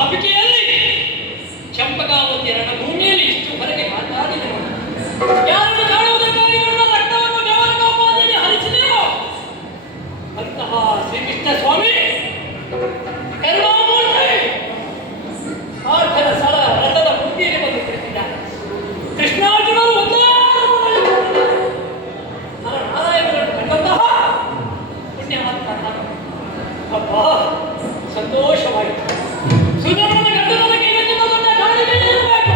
ಹಪಿಕೆಯಲ್ಲಿ ಚಂಪಕಾವತಿ ರಣಭೂಮಿಯಲ್ಲಿ ಇಷ್ಟು ಹೊರಗೆ ಮಾತಾಡಿದೆ. ಯಾರನ್ನು ಕಾಣುವುದಕ್ಕಾಗಿ ನನ್ನ ರಕ್ತವನ್ನು ದೇವರ ಕಾಪಾದಲ್ಲಿ ಹರಿಸಿದೆಯೋ ಅಂತಹ ಶ್ರೀಕೃಷ್ಣ ಸ್ವಾಮಿ ಕರುಣಾಮೂರ್ತಿ ಆರ್ಥರ ಸಲ ರಥದ ಬುದ್ಧಿಯಲ್ಲಿ ಬಂದು ಕುಳಿತಿದ್ದಾರೆ. ಕೃಷ್ಣಾರ್ಜುನರು ಒಂದೇ ನಾರಾಯಣರನ್ನು ಕಂಡಂತಹ ಪುಣ್ಯವಂತ ನಾನು. ಅಪ್ಪ ಸಂತೋಷವಾಯಿತು. ಸುಧರ್ಮನ ಗಂಡನೊಂದಿಗೆ ಇವತ್ತಿನ ದೊಡ್ಡ ದಾಳಿಗೆ ಇರಬೇಕು.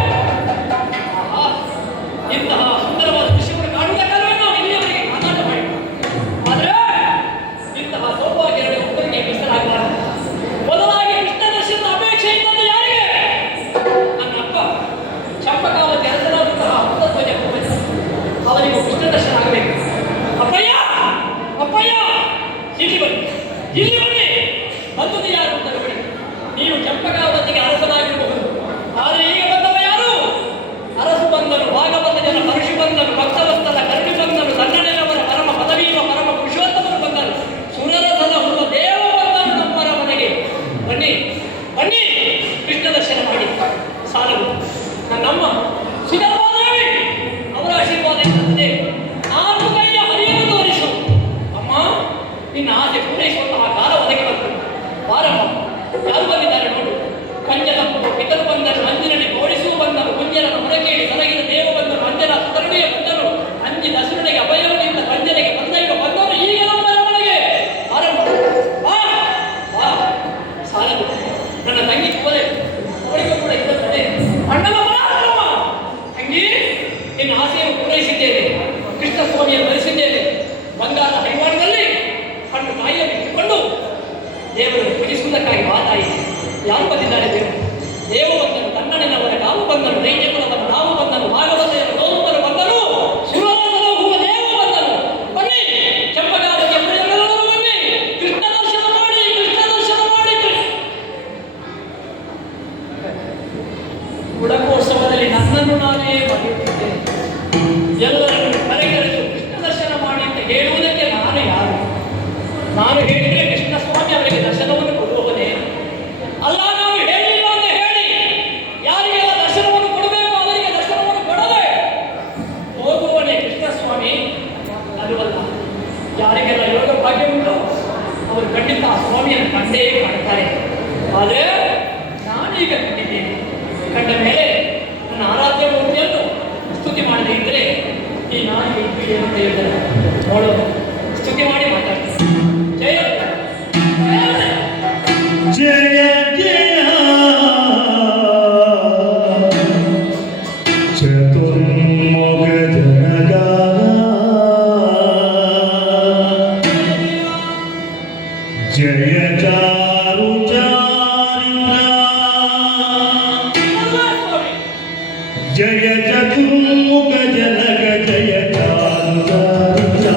ಇಂತಹ ಸುಂದರವಾದ ದೃಶ್ಯವನ್ನು ಕಾಣುವುದಕ್ಕಾಗಿ ನಾವು ಇಲ್ಲಿಯವರೆಗೆ ಮಾತಾಡ ಮಾಡಿದ್ವಿ. ಆದರೆ ಇಂತಹ ಸೌಭಾಗ್ಯಗಳು ಒಬ್ಬರಿಗೆ ಮೀಸಲಾಗಬಾರದು. ಮೊದಲಾಗಿ ಕೃಷ್ಣ ದರ್ಶನದ ಅಪೇಕ್ಷೆ ಇದ್ದದ್ದು ಯಾರಿಗೆ? ನನ್ನಪ್ಪ ಚಂಪಕಾವತಿ ಅರಸರಾದಂತಹ ಅಮೃತಧ್ವಜ ಅವನಿಗೂ ಕೃಷ್ಣ ದರ್ಶನ ಆಗಬೇಕು. ಅಪ್ಪಯ್ಯ ಅಪ್ಪಯ್ಯ ಇಲ್ಲಿ ಬನ್ನಿ, ಇಲ್ಲಿ ಬನ್ನಿ. ಬಂದದ್ದು ಯಾರು ಅಂತ ನೋಡಿ. ನೀವು ಚಂಪಕಾವತಿಗೆ ಅರಸನಾಗಿರಬಹುದು, ಆದರೆ ಈಗ ಬಂದವ ಯಾರು? ಅರಸು ಬಂದನು, ಭಾಗವತ ಜನ ಪರಶು ಬಂದನು, ಭಕ್ತವಸ್ತನ ಕರ್ಣಿ ಬಂದನು, ಕನ್ನಡನವರ ಪರಮ ಪದವೀವ ಪರಮ ಪುರುಷೋತ್ತಮನು ಬಂದನು, ಸುರರಸನ ಹುಡುಗ ದೇವ ಬಂದನು ನಮ್ಮರ ಮನೆಗೆ. ಬನ್ನಿ ಬನ್ನಿ, ಕೃಷ್ಣ ದರ್ಶನ ಮಾಡಿ. ಸಾಲದು ನನ್ನಮ್ಮ ಸುಧರ್ಮಾದೇವಿ ಅವರ ಆಶೀರ್ವಾದ ಇರುತ್ತದೆ. ನಾನು ಕೈಯ ಹರಿಯನ್ನು ತೋರಿಸು. ಅಮ್ಮ, ನಿನ್ನ ಆಸೆ ಪೂರೈಸುವಂತಹ ಕಾಲ ಒದಗಿ ಬಂತು. ಬಾರಮ್ಮ, ಯಾರು ಬಂದಿದ್ದಾರೆ ನೋಡು. ಪಂಚತಪ್ಪು ಪಿತರು ಬಂದರು, ಅಂಜನಲ್ಲಿ ಓಡಿಸುವ ಬಂದರು, ಕುಂಜರನ ಹೊರಕೇಳಿ ಸಲಗಿದ ದೇವ ಬಂದರು, ಅಂಜನ ಸುತರುಣಿಯ ಬಂದರು, ಅಂಜಿ ದಸುರನಿಗೆ ಅಭಯಗಳಿಂದ ಪಂಜನಿಗೆ ಬಂದೈವ ಬಂದರು. ಈಗ ನಮ್ಮ ಮನೆಗೆ ಬಾರಮ್ಮ, ಬಾ ಬಾ. ಸಾಲದು ನನ್ನ ತಂಗಿ ಕೋಲೆ ಅವಳಿಗೂ ಕೂಡ ಇರುತ್ತದೆ. ಅಣ್ಣನ ಬರಮ್ಮ ತಂಗಿ, ನಿನ್ನ ಆಸೆಯನ್ನು ಪೂರೈಸಿದ್ದೇನೆ. ಕೃಷ್ಣ ಸ್ವಾಮಿಯನ್ನು ಧರಿಸಿದ್ದೇನೆ. ಬಂಗಾರ ಹರಿವಾಣದಲ್ಲಿ ಕಣ್ಣು ತಾಯಿಯನ್ನು ಇಟ್ಟುಕೊಂಡು ದೇವರನ್ನು ಪೂಜಿಸುವುದಕ್ಕಾಗಿ ಮಾತಾಯಿ. ಯಾರು ಬಂದಿದ್ದಾರೆ? ದೇವ ಬಂದನು, ಕನ್ನಡನವರ ಕಾವು ಬಂದನು, ನೈಜಕುಲವರ ನಾವು ಬಂದನು, ಭಾಗವತೆಯರ ಗೌರವರು ಬಂದನು, ಸುರರಸನ ಹೂವ ದೇವ ಬಂದನು. ಬನ್ನಿ ಚಂಪಕಾವತಿಯ ಪ್ರಜೆಗಳೆಲ್ಲರೂ ಬನ್ನಿ, ಕೃಷ್ಣ ದರ್ಶನ ಮಾಡಿ, ಕೃಷ್ಣ ದರ್ಶನ ಮಾಡಿ. ಗುಡಕೋತ್ಸವದಲ್ಲಿ ನನ್ನನ್ನು ನಾನೇ ಮರೆಯುತ್ತಿದ್ದೇನೆ. ಎಲ್ಲರನ್ನು ಕರೆಕರೆದು ಕೃಷ್ಣ ದರ್ಶನ ಮಾಡಿ ಅಂತ ಹೇಳುವುದಕ್ಕೆ ನಾನು ಯಾರು? ನಾನು ಹೇಳಿದರೆ ಕೃಷ್ಣ ಸ್ವಾಮಿ ಅವರಿಗೆ ದರ್ಶನವನ್ನು ಕೊಡುವವನೇ ಅಲ್ಲ. ನಾನು ಹೇಳಿಲ್ಲ ಅಂತ ಹೇಳಿ ಯಾರಿಗೆಲ್ಲ ದರ್ಶನವನ್ನು ಕೊಡಬೇಕು ಅವರಿಗೆ ದರ್ಶನವನ್ನು ಕೊಡದೆ ಹೋಗುವವನೇ ಕೃಷ್ಣ ಸ್ವಾಮಿ ಅಲ್ಲವಲ್ಲ. ಯಾರಿಗೆಲ್ಲ ಯೋಗ ಭಾಗ್ಯ ಉಂಟು ಅವರು ಖಂಡಿತ ಆ ಸ್ವಾಮಿಯನ್ನು ಕಂಡೇ ಕಾಣ್ತಾರೆ. ಆದರೆ ನಾನೀಗ ಕಂಡಿದ್ದೇನೆ. ಕಂಡ ಮೇಲೆ ನನ್ನ ಆರಾಧ್ಯ ಮೂರ್ತಿಯನ್ನು ಸ್ತುತಿ ಮಾಡದೇ ಇದ್ದರೆ ಈ ನಾನಿಗೆ ಇದ್ದು ಏನು ಹೇಳಿದ್ದಾರೆ ನೋಡೋದು. ಸ್ತುತಿ ಮಾಡಿ ಮಾತಾಡ್ತೀನಿ. ಜಯ ಜಯ ಜಯ ಚತುರ್ಮುಖ ಜನಗ ಜಯ ಚಾರು ಚಾರಿತ್ರ ಜಯ ಚತುರ್ಮುಖ ಜನಗ ಜಯ ಚಾರು ಚಾರಿತ್ರ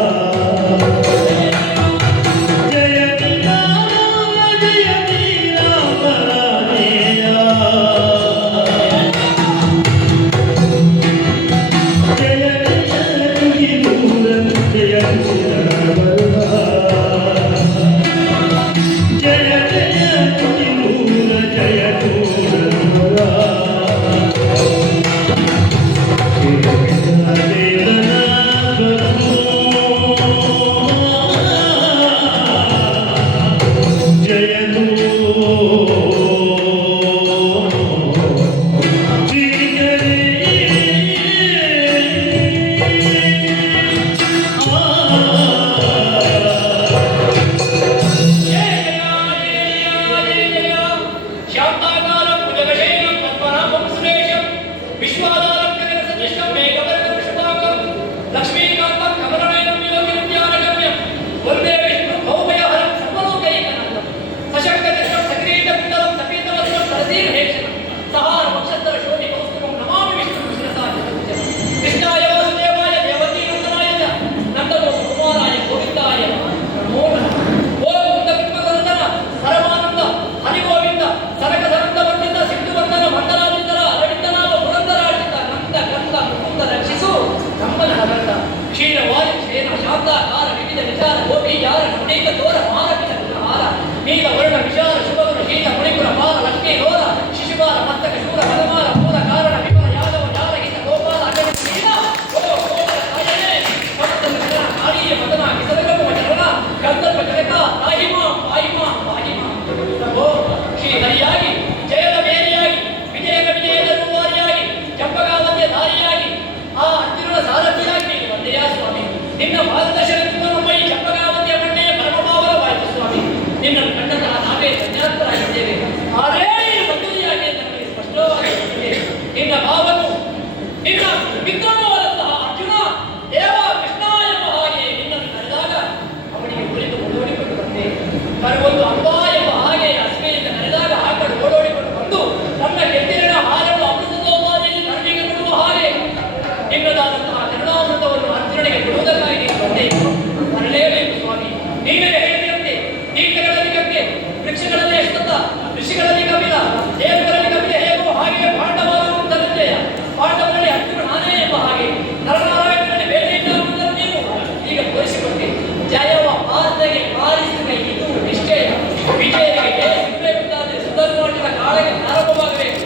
ನಾಳೆಗೆ ಪ್ರಾರಂಭವಾಗಬೇಕು.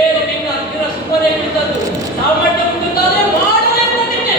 ಏನು ನಿನ್ನ ದಿನ ಸುಮ್ಮನೆ ಕುಳಿತದ್ದು ಸಾಮಾನ್ಯ ಕುಳಿತಾದ್ರೆ ಮಾಡಲೇ ಪ್ರತಿಜ್ಞೆ.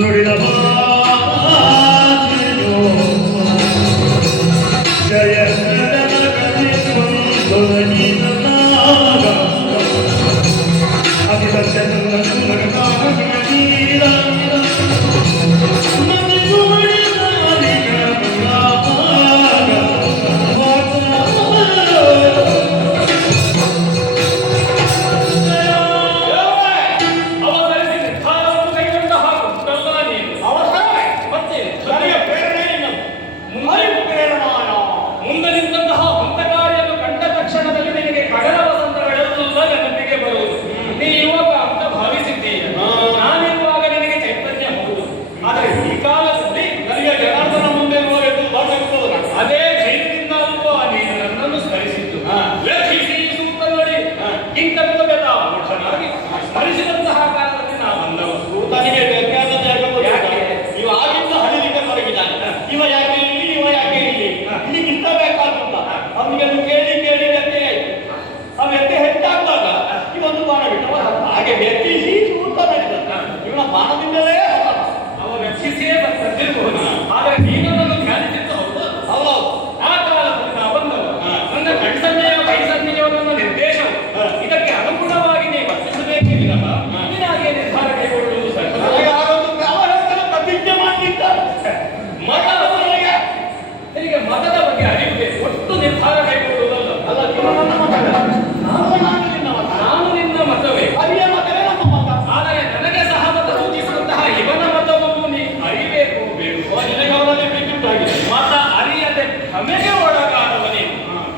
ನುಡಿದ ಜಯ ಮುಂದೆ ನಿಂತಹ ಹಂತಕಾರಿಯನ್ನು ಕಂಡ ತಕ್ಷಣದಲ್ಲಿ ನಿನಗೆ ಕಡಲ ವಸಂತಗಳೆಲ್ಲ ನೆನಪಿಗೆ ಬರುವುದು. ನೀ ಯುವಕ ಅಂತ ಭಾವಿಸಿದ್ದೀಯ. ನಾನಿರುವಾಗ ನಿನಗೆ ಚೈತನ್ಯ ಹೌದು. ಆದರೆ ಈ ಕಾಲದಲ್ಲಿ ನನಗೆ ಜನಾರ್ದನ ಮುಂದೆ ಅದೇ ಧೈರ್ಯದಿಂದ ಅಲ್ವಾ ನೀನು ನನ್ನನ್ನು ಸ್ಮರಿಸಿದ್ದು. ಲಕ್ಷಿಸಿ ಸೂತ್ರದಲ್ಲಿ ಇಂಕತ್ವವೆಲ್ಲ ಮೂಢನಾಗಿ ಸ್ಮರಿಸಿದಂತಹ ಕಾಲದಲ್ಲಿ ನಾ ಬಂದವ. ತನಗೆ ಇವ ಆಗಿಂದ ಹಳಿಲಿಕ್ಕೆ ಮರಗಿದ್ದಾನೆ. ಇವ ಯಾಕೆ ಇಲ್ಲಿ, ಇವ ಯಾಕೆ ಇಲ್ಲಿ, ಇಲ್ಲಿ ಕಿತ್ತಬೇಕಾಗುತ್ತ. ಅವನಿಗೆ ಕೇಳಿ ಕೇಳಿ ವ್ಯತ್ಯೆ ಆಯ್ತು. ಆ ವ್ಯತ್ಯೆ ಹೆಚ್ಚಾಗ್ದಾಗ ಇವತ್ತು ಬಾಣ ಬಿಟ್ಟು ಹಾಗೆ ವ್ಯತ್ಯಿಸಿ ಸೂತ ನಡೆದ. ಇವನ ಬಾಣದಿಂದಲೇ ಅವ ವ್ಯಕ್ಷಿಸಿಯೇ ಬಂದಿರಬಹುದು. ಆದರೆ ನೀನನ್ನು ಧ್ಯಾನಿಸಿದ್ದು ಹೌದು. ಹೌದು. ಆ ಕಾಲದಲ್ಲಿ ನಾ ಬಂದವ. ನನ್ನ ಕಣ್ಸನ್ನೆಯ ವೈಸನ್ನಿಯವರನ್ನು ನಿರ್ದೇಶವು ಇದಕ್ಕೆ ಅನುಗುಣವಾಗಿ ನೀವು ವರ್ತಿಸಬೇಕಿಲ್ಲ. ನೀನಾಗೆ ನಿರ್ಧಾರ ಕೈಗೊಳ್ಳುವುದು ಸರಿ. ಪ್ರತಿಜ್ಞೆ ಮಾಡಲಿದ್ದಾರೆ ನಿನಗೆ ಮತದ ಬಗ್ಗೆ ಅರಿವಿದೆ. ಒಟ್ಟು ನಿರ್ಧಾರ ಕೈಗೊಳ್ಳುವುದಲ್ಲ. ಅಲ್ಲ, ನನ್ನ ಮತ ನಾನು ನಿನ್ನ ಮತವೇ. ಅರಿಯ ಮತವೇ ನಮ್ಮ ಮತ. ಆದರೆ ನನಗೆ ಸಹ ಮತ ಸೂಚಿಸಿದಂತಹ ಇವನ ಮತವನ್ನು ನೀ ಅರಿಬೇಕು ಬೇಕು. ನಿನಗೆ ಅವರಲ್ಲಿ ಬಿಟ್ಟುಂಟಾಗಿದೆ. ಮತ ಅರಿಯದೆ ಭ್ರಮೆಗೆ ಒಳಗಾದವನೇ.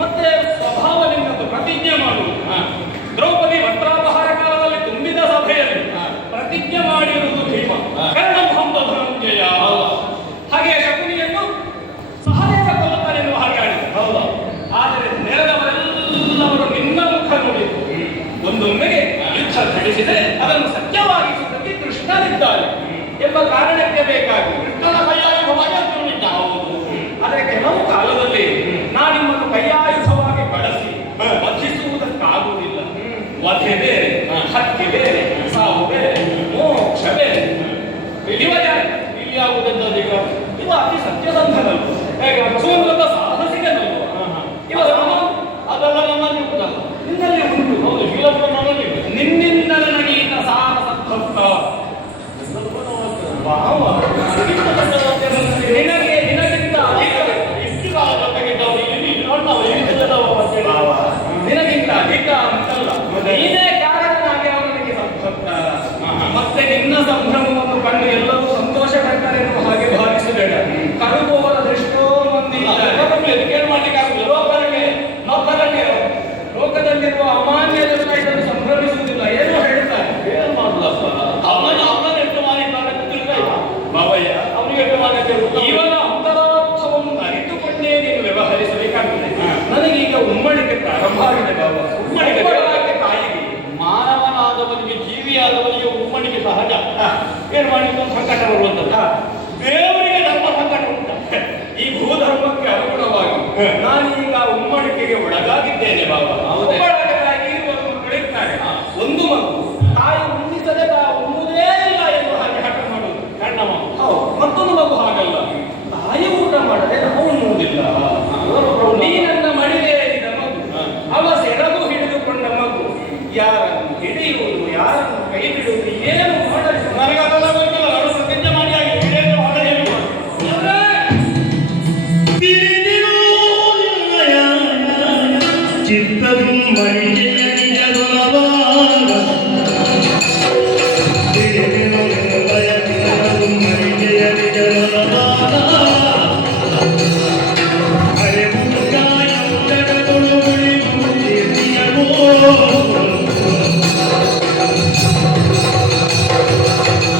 ಮತ್ತೆ ಸ್ವಭಾವದಿಂದದ್ದು ಪ್ರತಿಜ್ಞೆ ಮಾಡುವುದು. ದ್ರೌಪದಿ ವಸ್ತ್ರಾಪಹಾರ ಕಾಲದಲ್ಲಿ ತುಂಬಿದ ಸಭೆಯಲ್ಲಿ ಪ್ರತಿಜ್ಞೆ ಮಾಡಿರುವುದು ಭೀಮ. ಕರ್ಣಭಂಬ ಧನಂಜಯ. ಹಾಗೆ ಶಕುನಿಯನ್ನು ಸಹದೇವ ಕೊಲ್ಲುತ್ತಾನೆನ್ನುವ ಹಾಗೆ ಆಡಿದ. ಹೌದು. ಆದರೆ ನೆರೆದವರೆಲ್ಲವರು ನಿನ್ನ ಮುಖ ನೋಡಿದ್ದು. ಒಂದೊಮ್ಮೆಗೆ ಯುದ್ಧ ನಡೆಸಿದರೆ ಅದನ್ನು ಸತ್ಯವಾಗಿಸುವುದಕ್ಕೆ ಕೃಷ್ಣನಿದ್ದಾನೆ ಎಂಬ ಕಾರಣಕ್ಕೆ ಬೇಕಾಗಿ ಕೃಷ್ಣನ ಕೈಯಾಯುಧವಾಗಿ ಅಂತಿದ್ದ. ಹೌದು. ಆದರೆ ಕೆಲವು ಕಾಲದಲ್ಲಿ ನಾನಿಮ್ಮನ್ನು ಕೈಯಾಯುಧವಾಗಿ ಬಳಸಿ ವಧಿಸುವುದಕ್ಕಾಗುವುದಿಲ್ಲ. ವಧೆ ಬೇರೆ, ಹತ್ಯೆ ಬೇರೆ, ಸಾವು ಬೇರೆ, ಮೋಕ್ಷ ಬೇರೆ. ಇಲ್ಲಿಯಾಗುವುದೆಂದೀಗ ಇವ ಅತಿ ಸತ್ಯಸಂಧನಲ್ಲ. ಹೇಗೆ ಅರ್ಜುನದ ಸಾಹಸಿಗನಲ್ಲ. ಇವರ ಅದೆಲ್ಲ ನನ್ನಲ್ಲಿ ಉಂಟಲ್ಲ. ನಿನ್ನಲ್ಲಿ ಉಂಟು. ಹೌದು, ಶೀಲಪ್ಪ ನನ್ನಲ್ಲಿ ನಿನ್ನಿಂದ ನನಗೆ ಈತ ಸಾಹಸಭಕ್ತ ಭಾವ. ನಿನಗಿಂತ ಇಷ್ಟು ಕಾಲ ಜೊತೆಗಿದ್ದವರು ಇಲ್ಲಿ ನೋಡ್ತಾವ ನಿನಗಿಂತ ಅಧಿಕ ಅಂತಲ್ಲ. ನೀನೇ ಕಾರಣನಾಗಿ ಅವನಿಗೆ ಸಂಭಕ್ತ. ಮತ್ತೆ ನಿನ್ನ ಸಂಭ್ರಮವನ್ನು ಕಂಡು ಎಲ್ಲರೂ ಸಂತೋಷ ಪಡ್ತಾರೆ ಎನ್ನುವ ಹಾಗೆ ಭಾವಿಸಬೇಡ. ಕರುಗುವವರ ದೃಷ್ಟೋ ಮಂದಿ ಏನು ಮಾಡ್ಲಿಕ್ಕಾಗುದಿಲ್ಲ. ಲೋಕದಲ್ಲಿರುವ ಅಮಾನ್ಯ ಜನ ಇದನ್ನು ಸಂಭ್ರಮಿಸುವುದಿಲ್ಲ. ಏನು ಹೇಳ್ತಾರೆ? ಏನು ಮಾಡಲಪ್ಪ, ಅವನ ಎಷ್ಟು ಮಾಡಿದ್ದಾನೆ ಬಾಬಯ್ಯ. ಅವನಿಗೆ ಎಷ್ಟು ಮಾಡಿದ್ದೆ ಇವನ ಅಂತರಾರ್ಥವನ್ನು ಅರಿತುಕೊಂಡೇ ನೀನು ವ್ಯವಹರಿಸಬೇಕಾಗಿದೆ. ನನಗೀಗ ಉಮ್ಮಳಿಕೆ ಪ್ರಾರಂಭ ಆಗಿದೆ ಬಾಬಾ. ಉಮ್ಮಳಿಕೆ ತಾಯಿಗೆ ಮಾನವನಾದವನಿಗೆ, ಜೀವಿಯಾದವನಿಗೆ ಉಮ್ಮಣಿಗೆ ಸಹಜ. ಏನು ಮಾಡಿದ್ದು ಸಂಕಟ ಬರುವಂತದ್ದು. ದೇವರಿಗೆ ನಮ್ಮ ಸಂಕಟ ಉಂಟ. ಈ ಭೂಧರ್ಮಕ್ಕೆ ಅನುಗುಣವಾಗಿ ನಾನೀಗ ಉಮ್ಮಡಿಕೆಗೆ ಒಳಗಾಗಿದ್ದೇನೆ ಬಾಬಾ. ಒಬ್ಬಳಾಗಿ ಒಂದು ಮಕ್ಕಳಿರ್ತಾರೆ. ಒಂದು ಮಗು ತಾಯಿ ಉಣ್ಣಿಸದೆ ಉಣ್ಣುವುದೇ ಇಲ್ಲ ಎಂದು ಹಾಗೆ ಹಠ ಮಾಡುವುದು ಗಂಡ ಮಗು. ಹೌದು. ಮತ್ತೊಂದು ಮಗು ಹಾಗಲ್ಲ, ತಾಯಿ ಊಟ ಮಾಡದೆ ನಾವು ಉಣ್ಣುವುದಿಲ್ಲ. ನೀ ನನ್ನ ಮಡಿಗೆ ಏರಿದ ಮಗು, ಅವ ಸೆರಗು ಹಿಡಿದುಕೊಂಡ ಮಗು, ಯಾರನ್ನು ಹಿಡಿಯುವುದು ಯಾರನ್ನು ಕೈ ಬಿಡುವುದು ಏನು ಮಾಡಲು ನನಗೆ ಅದೆಲ್ಲ ಗೊತ್ತಿಲ್ಲ. ನಾನು ಪ್ರತಿಜ್ಞೆ ಮಾಡಿ ಆಗಿದೆ. ಹಿಡಿಯಲು ಹೊರಗೆ ಹೇಳುವ. ಚಿತ್ತದು ಮೈಗೆಯ ನಿಜದೊಲವಾಗ ತಿಳಿದಿರು ನಿರ್ಭಯ ಚಿತ್ತದು ಮೈಗೆಯ ನಿಜದೊಲವಾಗ ಅರೆಬುಗಾಯ ಉದರದೊಳು ಉಳಿದು ತಿಳಿಯಬೋ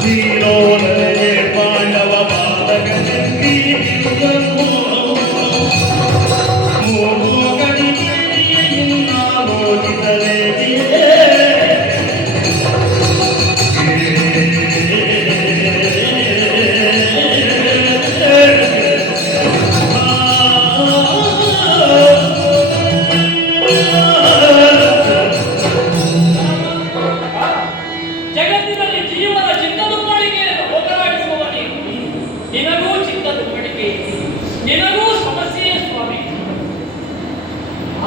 ಶ್ರೀರೋಣನೆ ಪಾಂಡವ ಬಾಲಕ ಚಂದ್ರೀತಿರುಗೋ ಜಗತ್ತಿನಲ್ಲಿ ಜೀವನ ಚಿತ್ತದುಮ್ಮಡಿಕೆಯನ್ನು ಹೋಗಲಾಡಿಸುವ ನೀನು, ನಿನಗೂ ಚಿತ್ತದುಮ್ಮಡಿಕೆ, ನಿನಗೂ ಸಮಸ್ಯೆಯೇ ಸ್ವಾಮಿ.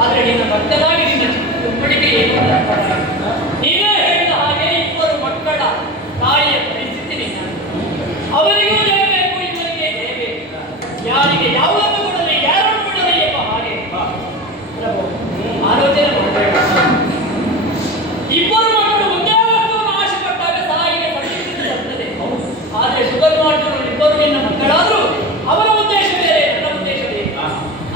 ಆದರೆ ನಿನ್ನ ಭಕ್ತನಾಗಿ ನಿನ್ನ ಚಿತ್ತದುಮ್ಮಡಿಕೆ ಏನು ಅಂತ ಅರ್ಥ ಆಗಿಲ್ಲ. ನೀನೇ ಹೇಳಿದ ಹಾಗೆ ಇಬ್ಬರು ಮಕ್ಕಳ ತಾಯಿಯ ಪರಿಸ್ಥಿತಿ ನಿನ್ನ, ಅವರಿಗೂ ಜಯಬೇಕು, ಇವರಿಗೆ ಜಯಬೇಕು. ಯಾರಿಗೆ ಯಾವುದನ್ನು ಕೊಡಲಿ, ಯಾರನ್ನು ಬಿಡಲಿ ಎಂಬ ಹಾಗೆ ಪ್ರಭು ಆಲೋಚನೆ ಮಾಡಬೇಡ. ಇಬ್ಬರು ಮಕ್ಕಳು ಒಂದೇ ವಸ್ತುವನ್ನು ಆಶೆ ಪಟ್ಟಾಗ ತಾಯಿಗೆ ಪರಿಸ್ಥಿತಿ ಬರ್ತದೆ. ಆದರೆ ಸುಧರ್ಮಾರ್ಜುನರು ಇಬ್ಬರು ನಿನ್ನ ಮಕ್ಕಳಾದರೂ ಅವರ ಉದ್ದೇಶ ಬೇರೆ, ನನ್ನ ಉದ್ದೇಶ ಬೇರೆ.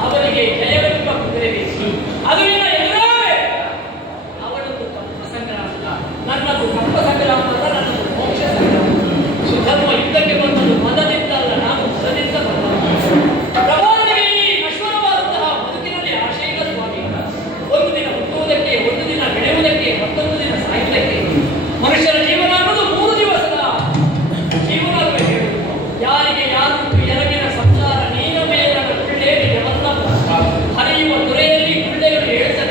ಅವರಿಗೆ ಜಯವೆಂಬ ಕುದುರೆ ಬೇಕು, ಅದು ನಿನ್ನ ಎದುರೇ. ಅವಳದ್ದು ತಮ್ಮ ಸಂಗ್ರಾಮ, ನನ್ನದು ತಮ್ಮ ಸಂಗ್ರಾಮ ಅಲ್ಲ, ನನ್ನದು ಮೋಕ್ಷ ಸಂಗ್ರಾಮ. ಸುಧರ್ಮ ಯುದ್ಧಕ್ಕೆ ಬಂದದ್ದು ಮದದಿಂದ ಅಲ್ಲ, ನಾನು ಮದದಿಂದ ಬಂದದ್ದು. ಪ್ರಭಾವರಿಗೆ ಈ ನಶ್ವರವಾದಂತಹ ಬದುಕಿನಲ್ಲಿ ಆಶೆ ಇಲ್ಲ ಸ್ವಾಮಿ. ಒಂದು ದಿನ ಹುಟ್ಟುವುದಕ್ಕೆ, ಒಂದು ದಿನ ಬೆಳೆಯುವುದಕ್ಕೆ, ಮತ್ತೊಂದು ದಿನ ಸಾಯುವುದಕ್ಕೆ. ಮನುಷ್ಯನ ಜೀವನ ಅನ್ನೋದು 3 ದಿವಸದ ಜೀವನವೇ ಹೇಳುವುದು. ಯಾರಿಗೆ ಯಾರು ಎರಗಿನ ಸಂಸಾರ ನೀನ ಮೇಲನ ಗುಳ್ಳೆ ನಿಜವಲ್ಲ. ಹರಿಯುವ ತೊರೆಯಲ್ಲಿ ಗುಳ್ಳೆಗಳು ಹೇಳ್ತಾರೆ.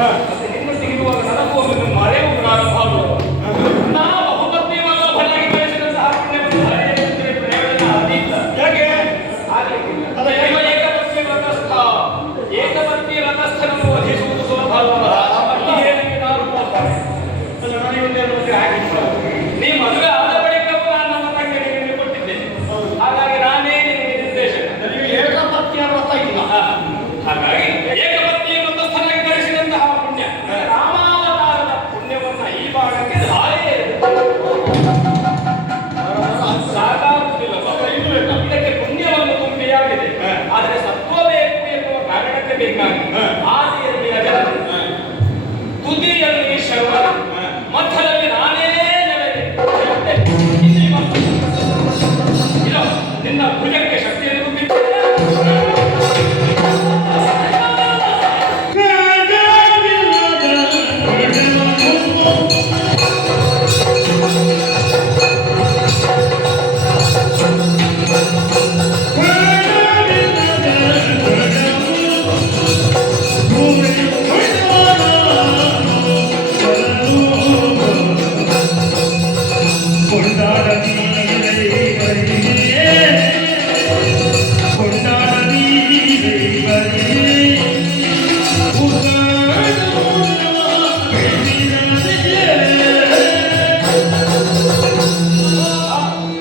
ಮತ್ತೆ ನಿನ್ನೊಟ್ಟಿಗೆ ಇರುವಾಗ ನನಗೂ ಒಮ್ಮೆ ಮರೆಯು ಪ್ರಾರಂಭ ಆಗುವುದು. ನಾ ಬಹುಪತ್ನಿ ಮನೋಭನಾಗಿ ಬೆಳೆಸಿದಂತಹ ಪುಣ್ಯವನ್ನು ಹರಿಯಲಿಕ್ಕೆ ಪ್ರಯೋಜನ ಅದಿಲ್ಲ. ಯಾಕೆ ಆಗಲಿಕ್ಕಿಲ್ಲ. ಅದ ಇವ ಏಕಪತ್ನಿ ವ್ರತಸ್ಥ. ಏಕಪತ್ನಿ ವ್ರತಸ್ಥನನ್ನು ವಧಿಸುವುದು ಸುಲಭವಲ್ಲ. ಮಟ್ಟಿಗೆ ನನಗೆ ನಾನು ನೋಡ್ತಾರೆ. ನನಗೊಂದೇ ಮದುವೆ ಆಗಿಲ್ಲ. ನೀ ಮದುವೆ ಆದ ಬಳಿಕವೂ ನಾನು ನನ್ನ ತಂಗಿಗೆ ನಿನಗೆ ಕೊಟ್ಟಿದ್ದೇನೆ. ಹಾಗಾಗಿ ನಾನೇ ನಿನಗೆ ನಿರ್ದೇಶಕ. ನನಗೆ ಏಕಪತ್ನಿಯ ವ್ರತ ಇಲ್ಲ. ಹಾಗಾಗಿ ಏಕಪತ್ನಿ ವ್ರತಸ್ಥನಾಗಿ ಗಳಿಸಿದಂತಹ ಪುಣ್ಯ ರಾಮಾವತಾರದ ಪುಣ್ಯವನ್ನ ಈ ಭಾಗಕ್ಕೆ ಧಾರೆ ಸಾಕಾಗುವುದಿಲ್ಲ. ಇದಕ್ಕೆ ಪುಣ್ಯವನ್ನು ತುಂಬಿಯಾಗಿದೆ. ಆದರೆ ಸತ್ವ ಬೇಕು ಎನ್ನುವ ಕಾರಣಕ್ಕೆ ಬೇಕಾಗಿ ಆದಿಯಲ್ಲಿ ಅಜರ, ತುದಿಯಲ್ಲಿ ಶವ, ಮಧ್ಯದಲ್ಲಿ ನಾನೇ ನೆಲೆದೆ. ಇಲ್ಲ, ನಿನ್ನ ಭುಜಕ್ಕೆ ಶಕ್ತಿಯನ್ನು ತುಂಬಿದ್ದೇನೆ.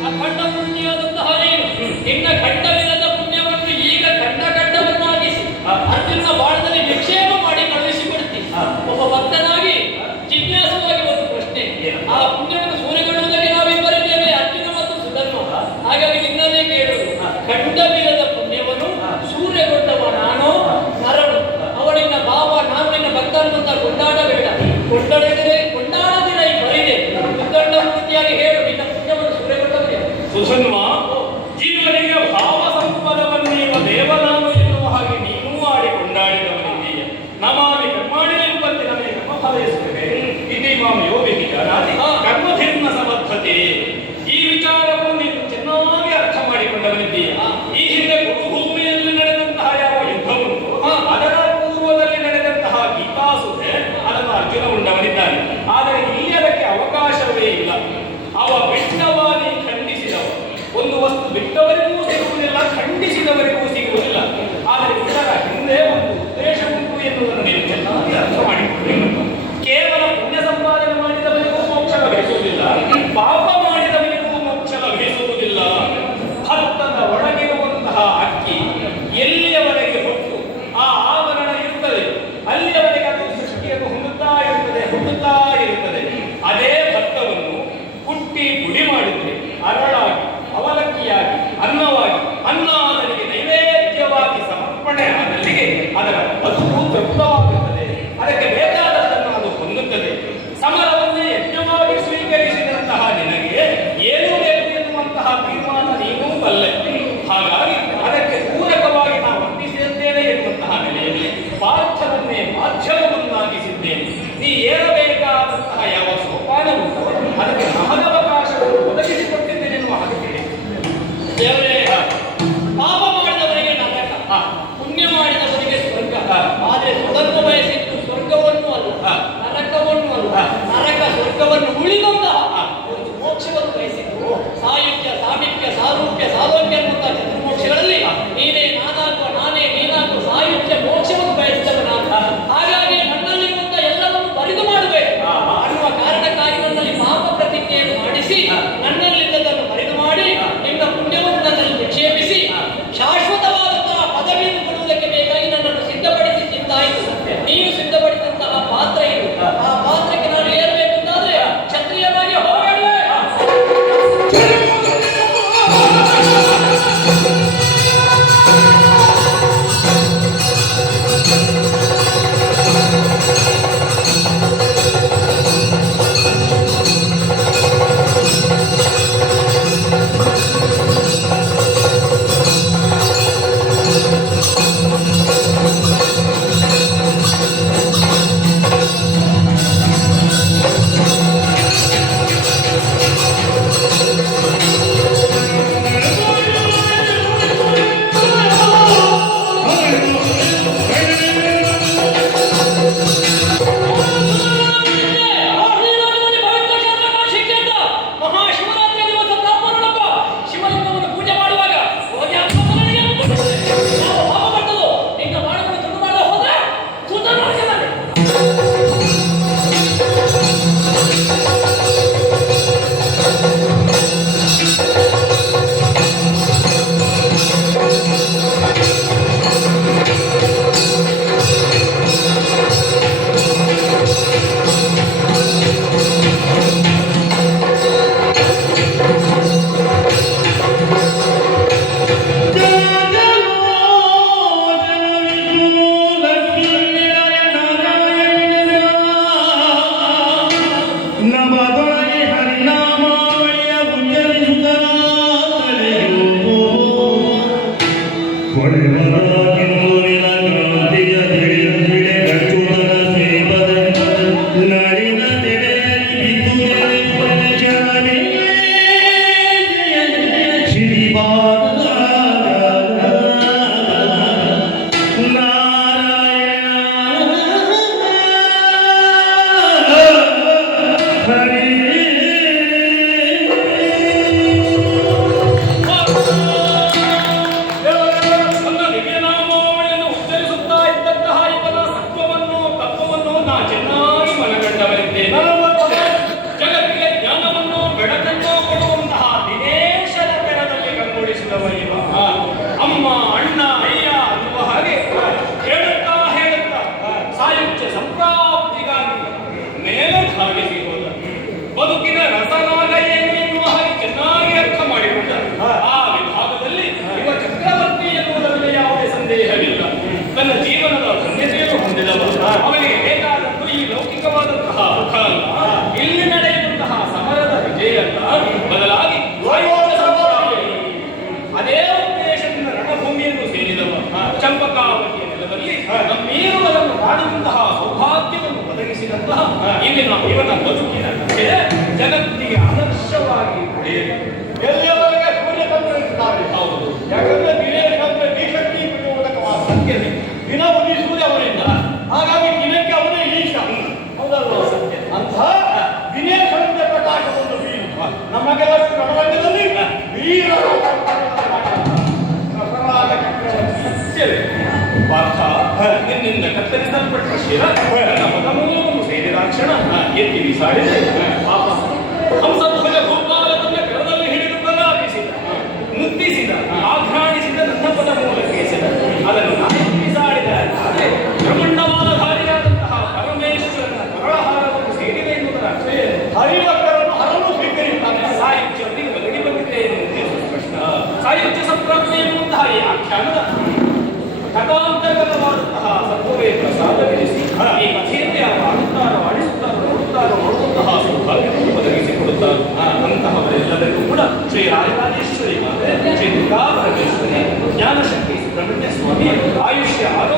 ಅಖಂಡ ಪುಣ್ಯವಾದಂತಹ ನೀನು ನಿನ್ನ ಖಂಡವಿಲ್ಲದ ಪುಣ್ಯವನ್ನು ಈಗ ಖಂಡವನ್ನಾಗಿಸಿ ಅರ್ಜುನ ಬಾಳದಲ್ಲಿ ನಿಕ್ಷೇಪ ಮಾಡಿ ಕಳುಹಿಸಿಕೊಡ್ತಿ. ಒಬ್ಬ ಭಕ್ತನಾಗಿ ಜಿಜ್ಞಾಸವಾಗಿ ಒಂದು ಪ್ರಶ್ನೆ, ಆ ಪುಣ್ಯವನ್ನು ಸೂರೆಗೊಳ್ಳುವುದಕ್ಕೆ ನಾವಿಬ್ಬರಿದ್ದೇವೆ, ಅರ್ಜುನ ಮತ್ತು ಸುಧರ್ಮ. ಹಾಗಾಗಿ ನಿನ್ನದೇ ಕೇಳುವುದು, ಖಂಡವಿಲ್ಲದ ಪುಣ್ಯವನ್ನು ಸೂರೆಗೊಂಡವ ನಾನು ನರನು, ಅವನಿನ್ನ ಭಾವ ನಾನು ನಿನ್ನ ಭಕ್ತ ಅನ್ನುವಂತ ಕೊಂಡಾಡಬೇಡ. ಕೊಂಡಾಡದಿರ ಈ ಬರಿದೆ ಉದ್ದಂಡ ಪೂರ್ತಿಯಾಗಿ ಹೇಳು, ನಿನ್ನ ಪುಣ್ಯವನ್ನು ಸೂರೆಗೊಂಡವನೇ ಸುಧನ್ವ, ಜೀವನಿಗೆ ಭಾವ ಸಂಪದವನ್ನೇವ ದೇವನಾನು ಎನ್ನುವ ಹಾಗೆ ನೀನೂ ಆಡಿ ಕೊಂಡಾಡಿದವನಿದ್ದೀಯ. ನಮಾಮಿ ಕರ್ಮಾಣಿ ಎಂಬಂತೆ ನಮಗೆ ಕರ್ಮ ಫಲಿಸುತ್ತದೆ. ಇತಿ ಮಾಂ ಯೋಗಿಕ ನಾದಿ ಕರ್ಮಭಿನ್ನ ಸಮರ್ಥತೆ. ಈ ವಿಚಾರವನ್ನು ನೀನು ಚೆನ್ನಾಗಿ ಅರ್ಥ ಮಾಡಿಕೊಂಡವನಿದ್ದೀಯ. ಈ ಹಿಂದೆ ಕುರುಭೂಮಿಯಲ್ಲಿ ನಡೆದಂತಹ ಯಾವ ಯುದ್ಧವುಂಟು, ಅದರ ಪೂರ್ವದಲ್ಲಿ ನಡೆದಂತಹ ಗೀತಾಸುತೆ ಅದನ್ನು ಅರ್ಜುನ ಉಂಡವನಿದ್ದಾನೆ. ಆದರೆ ಇಲ್ಲಿ ಅದಕ್ಕೆ ಅವಕಾಶವೇ ಇಲ್ಲ. ಅವ ಬಿಟ್ಟವಾಗಿ ಖಂಡಿಸಿದವ. ಒಂದು ವಸ್ತು ಬಿಟ್ಟವರಿಗೂ ಸಿಗುವುದಿಲ್ಲ, ಖಂಡಿಸಿದವರಿಗೂ ಸಿಗುವುದಿಲ್ಲ. ಆದರೆ ಇದರ ಹಿಂದೆ ಒಂದು ಉದ್ದೇಶ ಉಂಟು ಎನ್ನುವುದನ್ನು ನೀವು ಚೆನ್ನಾಗಿ ಅರ್ಥ ಮಾಡಿಕೊಳ್ಳಬೇಕು. ಕೇವಲ ಪುಣ್ಯ ಸಂಪಾದನೆ ಮಾಡಿದವರಿಗೂ ಮೋಕ್ಷ ಲಭಿಸುವುದಿಲ್ಲ, ಪಾಪ ಮಾಡಿದವರಿಗೂ ಮೋಕ್ಷ ಲಭಿಸುವುದಿಲ್ಲ. ಭತ್ತದ ಒಳಗಿರುವಂತಹ ಅಕ್ಕಿ ಎಲ್ಲಿಯವರೆಗೆ ಹೊತ್ತು ಆ ಆವರಣ ಇರುತ್ತದೆ, ಅಲ್ಲಿಯವರೆಗೆ ಅದು ಸೃಷ್ಟಿಯನ್ನು ಹುಟ್ಟುತ್ತಾ ಇರುತ್ತದೆ. ಅದೇ ಭತ್ತವನ್ನು ಹುಟ್ಟಿ ಪುಡಿ ಮಾಡಿದ್ರೆ ಅರಳಾಗಿ, ಅವಲಕ್ಕಿಯಾಗಿ, ಅನ್ನವಾಗಿ, ಅನ್ನಾದರಿಗೆ ನೈವೇದ್ಯವಾಗಿ ಸಮರ್ಪಣೆ ಆದಲ್ಲಿಗೆ ಅದರ ಬದುಕು ತೃಪ್ತವಾಗುತ್ತದೆ. ಅದಕ್ಕೆ ಬೇಕಾದದ್ದನ್ನು ಅದು ಹೊಂದುತ್ತದೆ. ಸಮರವನ್ನೇ ಯಜ್ಞವಾಗಿ ಸ್ವೀಕರಿಸಿದಂತಹ ನಿನಗೆ ಏನು ಬೇಕು ಎನ್ನುವಂತಹ ತೀರ್ಮಾನ ನೀನೂ ಬಲ್ಲೆ. ಹಾಗಾಗಿ ಅದಕ್ಕೆ ಪೂರಕವಾಗಿ ನಾವು ವರ್ತಿಸಿದ್ದೇವೆ ಎನ್ನುವಂತಹ ನೆಲೆಯಲ್ಲಿ ಪಾರ್ಥವನ್ನೇ ಮಾಧ್ಯಮವನ್ನಾಗಿಸಿದ್ದೇನೆ. ನೀ ಏರಬೇಕಾದಂತಹ ಯಾವ ಸೋಪಾನ ಉಂಟು ಅದಕ್ಕೆ ಮಹದವಕಾಶವನ್ನು ಒದಗಿಸಿಕೊಟ್ಟಿದ್ದೇನೆ ಎನ್ನುವ ಹಾಗೆ ದೇವರೇ, ಪಾಪ ಮಾಡಿದವರಿಗೆ ನರಕ, ಪುಣ್ಯ ಮಾಡಿದವರಿಗೆ ಸ್ವರ್ಗ. ಆದರೆ ಸ್ವರ್ಗ ಬಯಸಿದ್ದು ಸ್ವರ್ಗವನ್ನು ಅಲ್ಲ, ನರಕವನ್ನು ಅಲ್ಲ. ನರಕ ಸ್ವರ್ಗವನ್ನು ಉಳಿದಂತಹ ಒಂದು ಮೋಕ್ಷವನ್ನು ಬಯಸಿದ್ದು ಸಾಯುಜ್ಯ, ಸಾಮೀಪ್ಯ, ಸಾರೂಪ್ಯ, ಸಾಲೋಕ್ಯ ಅನ್ನುವಂತಹ ಚತುರ್ಮೋಕ್ಷಗಳಲ್ಲಿ ನೀನೇ ನಾನಾಗುವ, ನಾನೇ ನೀನಾಗುವ ಸಾಯುಜ್ಯ ಮೋಕ್ಷವನ್ನು ಬಯಸಿದವ ನಾನು. ಹಾಗಾಗಿ ನನ್ನಲ್ಲಿರುವಂತಹ ಎಲ್ಲವನ್ನು ಬರಿದು ಮಾಡಬೇಕು ಅನ್ನುವ ಕಾರಣಕ್ಕಾಗಿ ನನ್ನಲ್ಲಿ ಪಾಪ ಪ್ರತಿಜ್ಞೆ ಮಹಾಶಿವರಾತ್ರಿ ದಿವಸ ಬ್ರಾಹ್ಮಣನೊಬ್ಬ ಶಿವಲಿಂಗವನ್ನು ಪೂಜೆ ಮಾಡುವಾಗ ಹೋಗಿ ಅಪ್ಪನಿಗೆ ನಾವು ಪಾಪ ಪಟ್ಟದು ಈಗ ಮಾಡಿಕೊಂಡು ತುಂಡು ಮಾಡದೆ ಹೋದ್ರೆ ಸುಧಾರಣೆ. ನವದೊಳಗೆ ಹರಿನಾಮಾವಳಿಯ ಉಚ್ಚರಿಸುತ್ತರ ತಲೆಯು ಕೊಳೆಮರಾಗಿನೂರಿನ ಕ್ರಾಂತಿಯ ತಿಳಿಸಿಡೆ ಕಚ್ಚುತನ ಸೇವದ ನಾಡಿನ ತೆರೆಯಲಿ ಬಿದ್ದು ಜನವೇ ಶ್ರೀಪಾದ ತನ್ನ ದಿವ್ಯನಾಮಾವಳಿಯನ್ನು ಉಚ್ಚರಿಸುತ್ತಾ ಇದ್ದಂತಹ ಇವನ ಸತ್ವವನ್ನು ತತ್ವವನ್ನು ನಾ ಚೆನ್ನಾಗಿ ಮನಗಂಡವರಿದ್ದೇನೆ. ಜಗತ್ತಿಗೆ ಜ್ಞಾನವನ್ನು ಬೆಳಕನ್ನು ಕೊಡುವಂತಹ ದಿನೇಶನ ತೆರದಲ್ಲಿ ಕಂಗೊಳಿಸಿದವ ಇವ. ಅಮ್ಮ ಅಣ್ಣ ಅಯ್ಯ ಅನ್ನುವ ಹಾಗೆ ಹೇಳುತ್ತಾ ಸಾಯುಜ್ಯ ಸಂಪ್ರಾಪ್ತಿಗಾಗಿ ಮೇಲೆ ಸಾಗಿಸಿ ಹೋದ. ಬದುಕಿನ ರಸರಾಗ ಏನು ಎನ್ನುವ ಹಾಗೆ ಚೆನ್ನಾಗಿ ಅರ್ಥ ಮಾಡಿಕೊಂಡ. ಆ ವಿಭಾಗದಲ್ಲಿ ಇವ ಚಕ್ರವರ್ತಿ ಎನ್ನುವುದರಲ್ಲಿ ಯಾವುದೇ ಸಂದೇಹವಿಲ್ಲ. ತನ್ನ ಜೀವನದ ಧನ್ಯತೆಯನ್ನು ಹೊಂದಿದವ. ಅವನಿಗೆ ಬೇಕಾದದ್ದು ಈ ಲೌಕಿಕವಾದಂತಹ ಸುಖ ಅಲ್ಲ, ಇಲ್ಲಿ ನಡೆಯುವಂತಹ ಸಮರದ ವಿಜಯ ಅಲ್ಲ, ಬದಲಾಗಿ ಅದೇ ಉದ್ದೇಶದಿಂದ ರಣಭೂಮಿಯನ್ನು ಸೇರಿದವ. ಚಂಪಕಾವತಿಯ ನೆಲದಲ್ಲಿ ನಮ್ಮೀರುವರನ್ನು ಕಾಣುವಂತಹ ಸೌಭಾಗ್ಯವನ್ನು ಒದಗಿಸಿದಂತಹ ಇವನ ಬದುಕಿನ ಕಥೆ ಜಗತ್ತಿಗೆ ಆದರ್ಶವಾಗಿ ಉಳಿಯಲಿ. ಎಲ್ಲಿಯವರೆಗೆ ಸೂರ್ಯಚಂದ್ರನಿದ್ದಾರೆ. ಹೌದು. ಯಾಕಂದ್ರೆ ದಿನೇಶ್ ಅಂದ್ರೆ ದಿಶಕ್ತಿ ಬಿಡುವುದಕ್ಕೆ ಸತ್ಯತೆ. ದಿನ ಉದಿಸುವುದೇ ಅವರಿಂದ. ಹಾಗಾಗಿ ದಿನಕ್ಕೆ ಅವನೇ ಈಶ. ಹೌದಲ್ವ? ಸತ್ಯ. ಅಂಥ ದಿನೇಶನಿಂದ ಪ್ರಕಾಶವನ್ನು ಬೀರು. ನಮಗೆಲ್ಲ ರಣರಂಗದಲ್ಲಿ ವೀರ ರಸರಾಗ ಚಕ್ರವರ್ತಿ. ಸತ್ಯವೇ ಪಾರ್ಥ, ನಿನ್ನಿಂದ ಕತ್ತರಿಸಲ್ಪಟ್ಟ ಶಿರ ನನ್ನ ಮದಮೂಲವನ್ನು ಸೇರಿದ ಕ್ಷಣ ಎತ್ತಿ ಬಿಸಾಡಿದೆ. ಪಾಪ ಹಂಸಧ್ವಜ ಗೋಪಾಲಕನ್ನ ಕರದಲ್ಲಿ ಹಿಡಿದು ಪ್ರಲಾಪಿಸಿದ, ಮುದ್ದಿಸಿದ, ಆಘ್ರಾಣಿಸಿದ ನನ್ನ ಪದ ಮೂಲಕ್ಕೆ ಎಸೆದ. ಅದನ್ನು ನಾನು ಬಿಸಾಡಿದ. ಆದರೆ ಬ್ರಹ್ಮಾಂಡಮಾನಧಾರಿಯಾದಂತಹ ಪರಮೇಶ್ವರನ ಕರಳಹಾರವನ್ನು ಸೇರಿದೆ ಎನ್ನುವುದರ ಅರ್ಥವೇ ಹರಿಭಕ್ತರನ್ನು ಹರನು ಸ್ವೀಕರಿಸುತ್ತಾನೆ. ಸಾಹಿತ್ಯವರಿಗೆ ಒದಗಿ ಬಂದಿದೆ ಎನ್ನುವುದು ಸ್ಪಷ್ಟ. ಸಾಹಿತ್ಯ ಸಂಪ್ರಾಪ್ತಿ ಎನ್ನುವಂತಹ ಈ ಆಖ್ಯಾನದ ಕಥಾಂತರ್ಗತವಾದಂತಹ ಸತ್ವವೇ ಪ್ರಸಾದವಿರಿಸಿ ಈ ಕಥೆಯನ್ನೇ ಆಡುತ್ತಾರೋ ಆಡಿಸುತ್ತಾರೋ ನೋಡುವಂತಹ ಸೌಭಾಗ್ಯವನ್ನು ಒದಗಿಸಿಕೊಡುತ್ತಾರೆ. ಅಂತಹವರೆಲ್ಲರಿಗೂ ಕೂಡ ಶ್ರೀ ರಾಜರಾಜೇಶ್ವರಿ ಮಾತೆ, ಶ್ರೀ ದುರ್ಗಾ ಪರಮೇಶ್ವರಿ, ಜ್ಞಾನಶಕ್ತಿ ಸುಬ್ರಹ್ಮಣ್ಯ ಸ್ವಾಮಿ ಆಯುಷ್ಯ ಆರೋಗ್ಯ